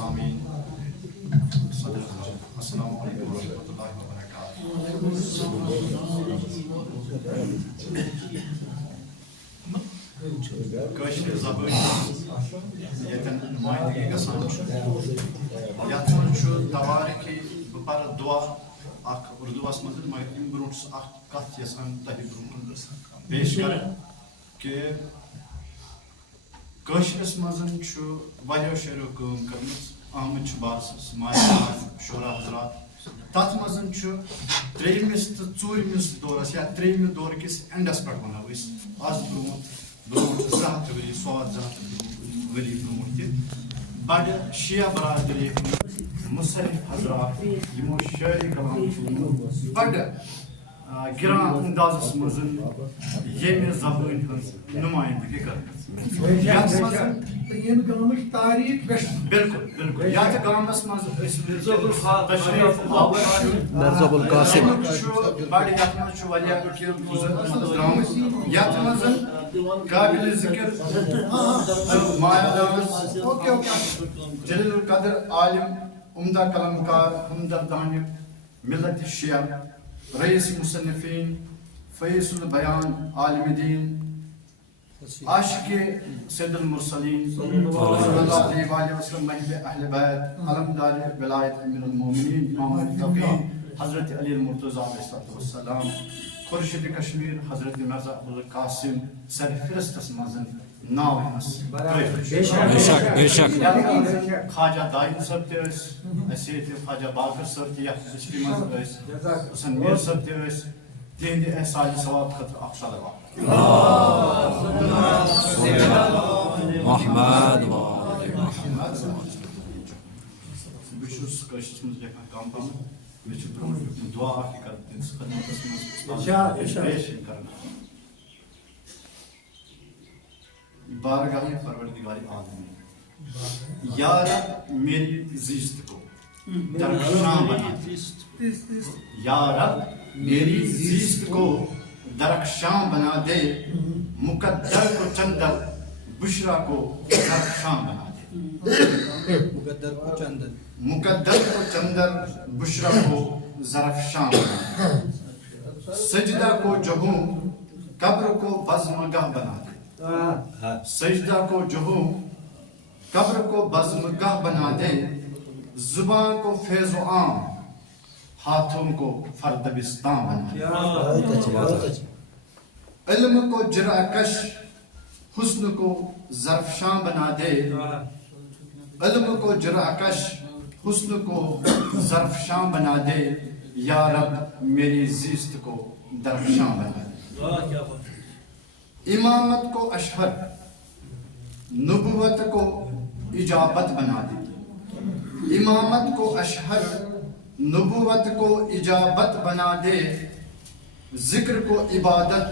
سامعین السلام علیکم ورحمۃ اللہ وبرکاتہ. کٲشِر زبٲنۍ ییٚتٮ۪ن نُمٲیندگی گژھان چھُ یَتھ منٛز چھُ تبارکی بہٕ پَرٕ دُعا اکھ اُردوٗوَس منٛز مگر اَمہِ برونٛٹھ چھُس اکھ کَتھ یَژھان تۄہہِ برونٛہہ پیش کَرٕنۍ کہِ کٲشرِس منٛز چھُ واریاہو شٲعرو کٲم کٔرمٕژ آمٕتۍ چھِ بارسَس ماجہِ شورا حضرات تَتھ منٛز چھُ ترٛیٚیِمِس تہٕ ژوٗرمِس دورَس یا ترٛیٚیِمہِ دورٕ کِس اٮ۪نڈَس پٮ۪ٹھ وَنو أسۍ آز برونٛٹھ 200 ؤری 100 ؤری برونٛٹھ تہِ بَڑٕ شِیا برادٔری مُصنِف حضرات یِمو شٲعری کلام چھُ بَڑٕ گِران اندازَس منٛز ییٚمہِ زبٲنۍ ہٕنٛز نُمٲیندگی کٔرمٕژ. بالکل بالکل یَتھ گامَس منٛز أسۍ تشریٖف چھُ بَڑٕ یَتھ منٛز چھُ واریاہ بُزرگ درٛامٕتۍ یَتھ منٛز قٲبلِ ذِکر مایا ناز جلیل القدر عالم عمدہ قلمکار ہمدردانہِ ملت شیعہ رئیس مصنفین فیض البیان عالم دین عاشق سید المرسلین صلی اللہ علیہ وآلہ وسلم محب اہل بیت علمدار ولایت امیر المومنین امام التوحید حضرت علی المرتضیٰ علیہ السلام خورشید کشمیر حضرت مرزا ابوالقاسم سر فہرستس منٛز ناو ہٮ۪نس خواجہ دایِن صٲب تہِ ٲسۍ اَسہِ ییٚتہِ خواجہ باقر صٲب تہِ یَتھ ہسٹری منٛز ٲسۍ حسن میٖر صٲب تہِ ٲسۍ تِہنٛدِ احسانِ ثواب خٲطرٕ اکھ صلوات. بہٕ چھُس کٲشرِس منٛز لیکھان کم پہم مےٚ چھُ برونٛٹھ لیوٗکھمُت دُعا اکھ یہِ کرٕ تٔمِس خدمتس منٛز پیش کران. بارگاہ پروردگار عالمین یا رب میری زیست کو درخشاں بنا دے. یا رب میری زیست کو درخشاں بنا دے مقدر کو چندر بشرا کو درخشاں بنا دے. مقدر کو چندر بشرا کو زرفشاں بنا دے. سجدہ کو جہوں قبر کو بزمگاہ بنا دے. سجدہ کو جہوں قبر کو بزمگاہ بنا دے. زبان کو فیض و عام ہاتھوں کو فردبستان بنا دے. علم کو جرأ کش حسن کو زرفشاں بنا دے. علم کو جرأ کش حسن کو زرفشاں بنا دے. یا رب میری زیست کو درخشاں بنا دے. امامت کو اشہر نبوت کو اجابت بنا دے. امامت کو اشہر نبوت کو اجابت بنا دے. ذکر کو عبادت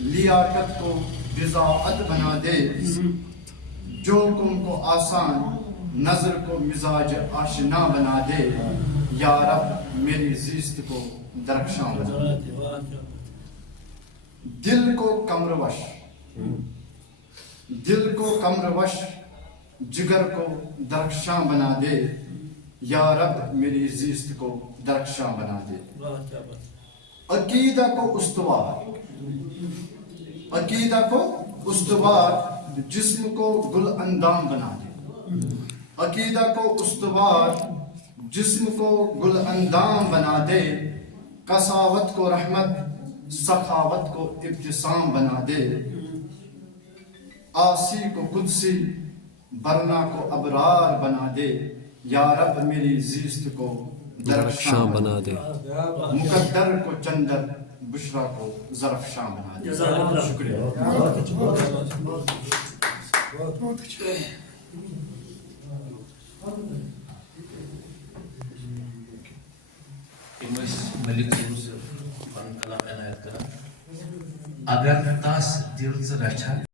لیاقت کو بضاعت بنا دے. جو کم کو آسان نظر کو مزاج آشنا بنا دے. یا رب میری زیست کو درخشاں بنا دے. دل کو کمروش جگر کو درخشاں بنا دے. یا رب میری زیست کو درخشاں بنا دے. عقیدہ کو استوار جسم کو گل اندام بنا دے. عقیدہ کو استوار جسم کو گل اندام بنا دے. قساوت کو رحمت سخاوت کو ابتسام بنا دے. آسی کو قدسی برنا کو ابرار بنا دے. یا رب میری زیست کو درخشاں بنا دے. مقدر کو چندر بشرا کو زرفشاں بنا دے. شکریہ. ملک صٲب پنُن کلام عنایت کران. اگر تس دل ژٕ رچھان